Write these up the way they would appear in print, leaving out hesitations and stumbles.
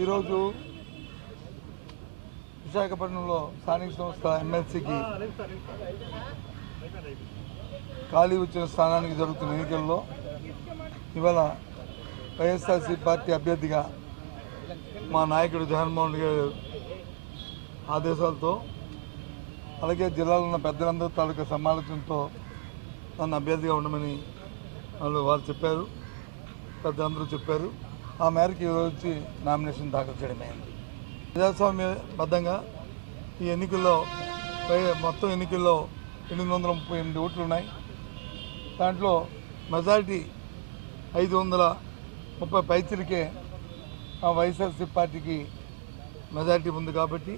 ఈరోజు విశాఖపట్నంలో స్థానిక సంస్థల ఎమ్మెల్సీకి ఖాళీ వచ్చిన స్థానానికి జరుగుతున్న ఎన్నికల్లో ఇవాళ వైఎస్ఆర్సీ పార్టీ అభ్యర్థిగా మా నాయకుడు జగన్మోహన్ రెడ్డి గారి ఆదేశాలతో అలాగే జిల్లాలో ఉన్న పెద్దలందరూ తాలూకా సమాలోచనతో నన్ను అభ్యర్థిగా ఉండమని వారు చెప్పారు, పెద్దలందరూ చెప్పారు. ఆ మేరకు ఈరోజు వచ్చి నామినేషన్ దాఖలు చేయడమైంది. ప్రజాస్వామ్యబద్ధంగా ఈ ఎన్నికల్లో మొత్తం ఎన్నికల్లో 838 ఓట్లు ఉన్నాయి. దాంట్లో మెజారిటీ 530 పైచిలకే ఆ వైఎస్ఆర్సీ పార్టీకి మెజారిటీ ఉంది. కాబట్టి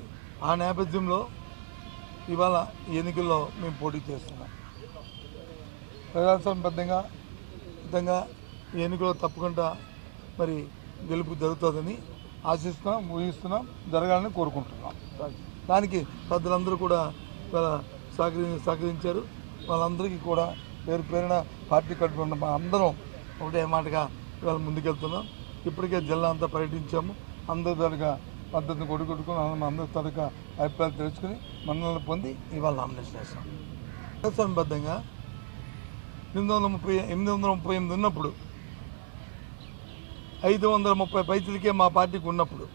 ఆ నేపథ్యంలో ఇవాళ ఈ ఎన్నికల్లో మేము పోటీ చేస్తున్నాం. ప్రజాస్వామ్యబద్ధంగా ఈ ఎన్నికల్లో తప్పకుండా మరి గెలుపు జరుగుతుందని ఆశిస్తున్నాం, ఊహిస్తున్నాం, జరగాలని కోరుకుంటున్నాం. దానికి పెద్దలందరూ కూడా సహకరించారు. వాళ్ళందరికీ కూడా పేరు పేరున పార్టీ కట్టుకున్న మా అందరం ఒకటే మాటగా ఇవాళ ముందుకెళ్తున్నాం. ఇప్పటికే జిల్లా అంతా పర్యటించాము. అందరి తరగా పద్ధతిని కొడుకుని అందరి తరగా అభిప్రాయాలు తెలుసుకుని మన్నలను పొంది ఇవాళ నామినేషన్ చేస్తాం. ప్రజాస్వామ్యబద్ధంగా 838 ఉన్నప్పుడు 530 పైసలకే మా పార్టీకి ఉన్నప్పుడు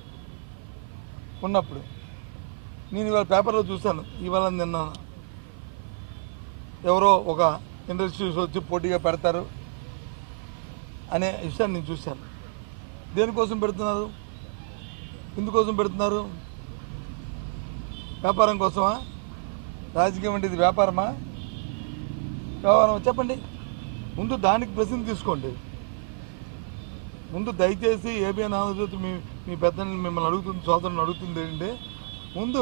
నేను ఇవాళ పేపర్లో చూశాను. ఇవాళ నిన్న ఎవరో ఒక ఇండస్ట్రీస్ వచ్చి పోటీగా పెడతారు అనే విషయాన్ని నేను చూశాను. దేనికోసం పెడుతున్నారు? ఎందుకోసం పెడుతున్నారు? వ్యాపారం కోసమా? రాజకీయం అంటే ఇది వ్యాపారమా? చెప్పండి. ముందు దానికి ప్రశ్న తీసుకోండి. ముందు దయచేసి ఏబిఎన్ ఆంధ్రజ్యోతి మీ పెద్దల్ని మిమ్మల్ని అడుగుతుంది, సోదరుని అడుగుతుంది ఏంటంటే, ముందు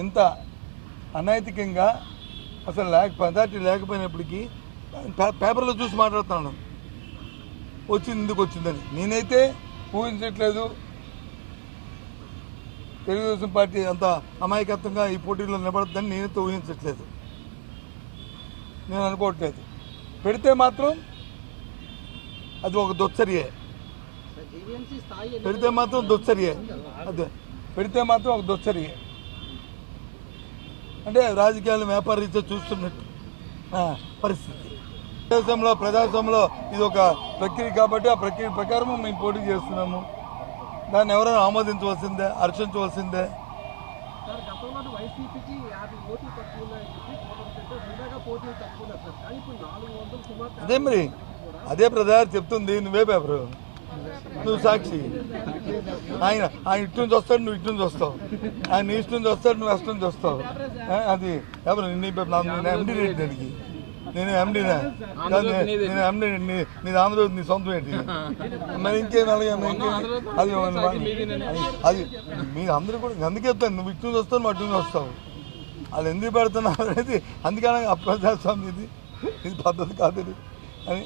ఇంత అనైతికంగా అసలు మెజార్టీ లేకపోయినప్పటికీ పేపర్లో చూసి మాట్లాడుతున్నాను వచ్చింది ఎందుకు వచ్చిందని. నేనైతే ఊహించట్లేదు. తెలుగుదేశం పార్టీ అంత అమాయకత్వంగా ఈ పోటీలో నిలబడద్దని నేనైతే ఊహించట్లేదు, నేను అనుకోవట్లేదు. పెడితే మాత్రం అది ఒక దుచ్చర్యే. పెడితే మాత్రం ఒక దుచ్చర్యే. అంటే రాజకీయాలు వ్యాపార రీత్యా చూస్తున్నట్టు పరిస్థితి. ప్రజాస్వామ్యంలో ఇది ఒక ప్రక్రియ కాబట్టి ఆ ప్రక్రియ ప్రకారం మేము పోటీ చేస్తున్నాము. దాన్ని ఎవరైనా ఆమోదించవలసిందే, హర్షించవలసిందే. అదే మరి అదే ప్రధాని చెప్తుంది. నువ్వే పేపరు, నువ్వు సాక్షి. ఆయన ఇటు నుంచి వస్తాడు, నువ్వు ఇటు నుంచి వస్తావు. ఆయన ఈస్ట్ నుంచి వస్తాడు, నువ్వు వెస్ట్ నుంచి వస్తావు. అది ఎవరు నేను ఎండి రేట్ దానికి. నేను ఎండినా, నేను ఎండి. నీ ఆంధ్రజ్యోతి నీ సొంతం ఏంటి? మరి ఇంకేం అలాగే అది మీ అందరూ కూడా అందుకే చెప్తాను. నువ్వు ఇటు నుంచి వస్తావు, నువ్వు అటు నుంచి వస్తావు. వాళ్ళు ఎందుకు పెడుతున్నారు అనేది అందుకనే అప్రజాస్వామ్యం ఇది పద్ధతి కాదు అని.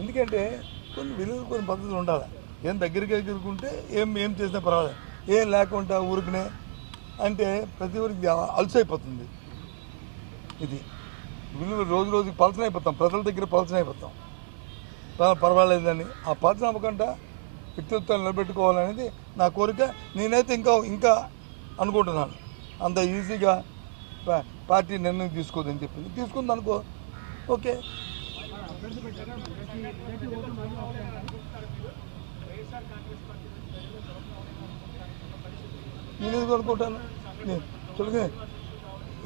ఎందుకంటే కొన్ని విలువలు, కొన్ని పద్ధతులు ఉండాలి. ఏం దగ్గరికి ఎగురుకుంటే ఏం చేసినా పర్వాలేదు. ఏం లేకుండా ఊరికనే అంటే ప్రతి ఊరికి అలసైపోతుంది. ఇది విలువ రోజుకి పలచన అయిపోతాం, ప్రజల దగ్గర పలచన అయిపోతాం. పర్వాలేదని ఆ పలచన అవ్వకుండా వ్యక్తిత్వాన్ని నిలబెట్టుకోవాలనేది నా కోరిక. నేనైతే ఇంకా అనుకుంటున్నాను. అంత ఈజీగా పార్టీ నిర్ణయం తీసుకోదని చెప్పింది. తీసుకుంది అనుకో, ఓకే. నేను ఎందుకు అనుకుంటాను? చూడగా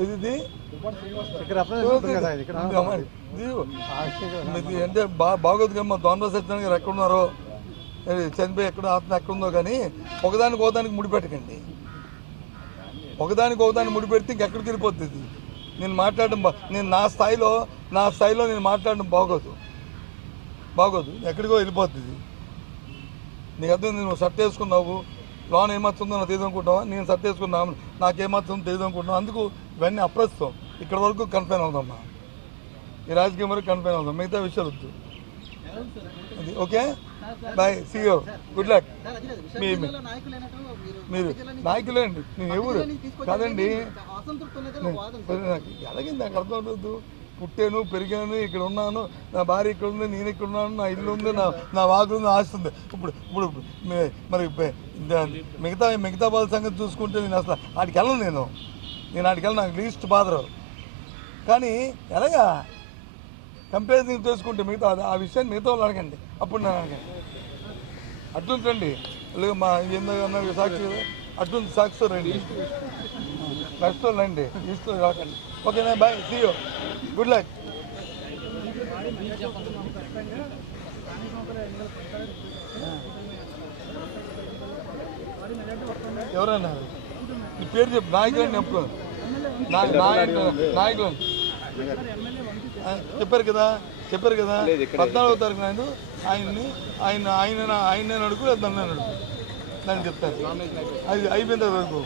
ఇది అంటే బాగోదు కమ్మా. దొండ సత్యనారాయణ గారు ఎక్కడున్నారో, చనిపోయి ఆత్మ ఎక్కడుందో కానీ ఒకదానికి ముడిపెట్టకండి. ఒకదానికి ముడిపెడితే ఇంకెక్కడికి వెళ్ళిపోతుంది. నేను మాట్లాడడం నేను నా స్థాయిలో నేను మాట్లాడడం బాగోదు. ఎక్కడికో వెళ్ళిపోతుంది. నీకు అర్థం. నువ్వు షర్ట్ వేసుకున్నావు, లోన్ ఏమవుతుందో నాకు తెలియదు అనుకుంటావా? నేను షర్ట్ వేసుకున్నాను, నాకేమవుతుందో తెలియదు అనుకుంటున్నావు. అందుకు ఇవన్నీ అప్రస్తుతం. ఇక్కడ వరకు కన్ఫైన్ అవుతామ్మా. ఈ రాజకీయం వరకు కన్ఫైన్ అవుతాం. మిగతా విషయాలు వద్దు. అది okay. Bye, see you, good luck. మీరు నాయకులే అండి. నేను ఎవరు కాదండి. అలాగే నాకు అర్థం అవుతుంది. పుట్టాను, పెరిగాను, ఇక్కడ ఉన్నాను, నా భార్య ఇక్కడ ఉంది, నేను ఇక్కడ ఉన్నాను, నా ఇల్లు ఉంది, నా వాగు ఉంది, ఆస్తి ఉంది. ఇప్పుడు మరి మిగతా వాళ్ళ సంగతి చూసుకుంటే నేను అసలు ఆడికి వెళ్ళను. నేను ఆడికి వెళ్ళను, నాకు లీస్ట్ బాధరు. కానీ ఎలాగా కంపారిజన్ చేసుకుంటే మిగతా ఆ విషయాన్ని మిగతా వాళ్ళు అడగండి, అప్పుడు నేను అడగండి. అట్లుంటండి మా ఏందో సాక్షి కదా, అటువంటి సాక్షి రండి, నెక్స్ట్ రండి, ఈస్ట్ రాకండి. ఓకేనా, bye, see you, good luck. ఎవరన్నా నీ పేరు చెప్పు, నాయకులని చెప్పుకో, నాయకులు చెప్పారు కదా 14వ తారీఖు నాడు ఆయన్ని అడుగు, నన్ను అడుగు, నేను చెప్తాను. అది అయిపోయిన వరకు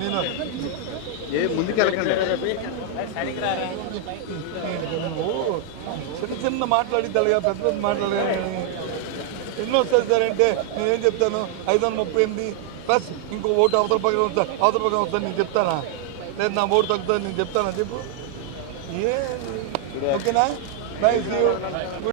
నేను చిన్న మాట్లాడిద్దాలుగా, పెద్ద మాట్లాడగా ఎన్నో వస్తుంది సార్ అంటే నేనేం చెప్తాను, 538 ప్లస్ ఇంకో ఓటు అవతల పక్కన వస్తాను నేను చెప్తానా? లేదు నా ఓటు తగ్గుతుంది నేను చెప్తానా? చెప్పు. ఓకేనా, బాయ్, సీ యూ.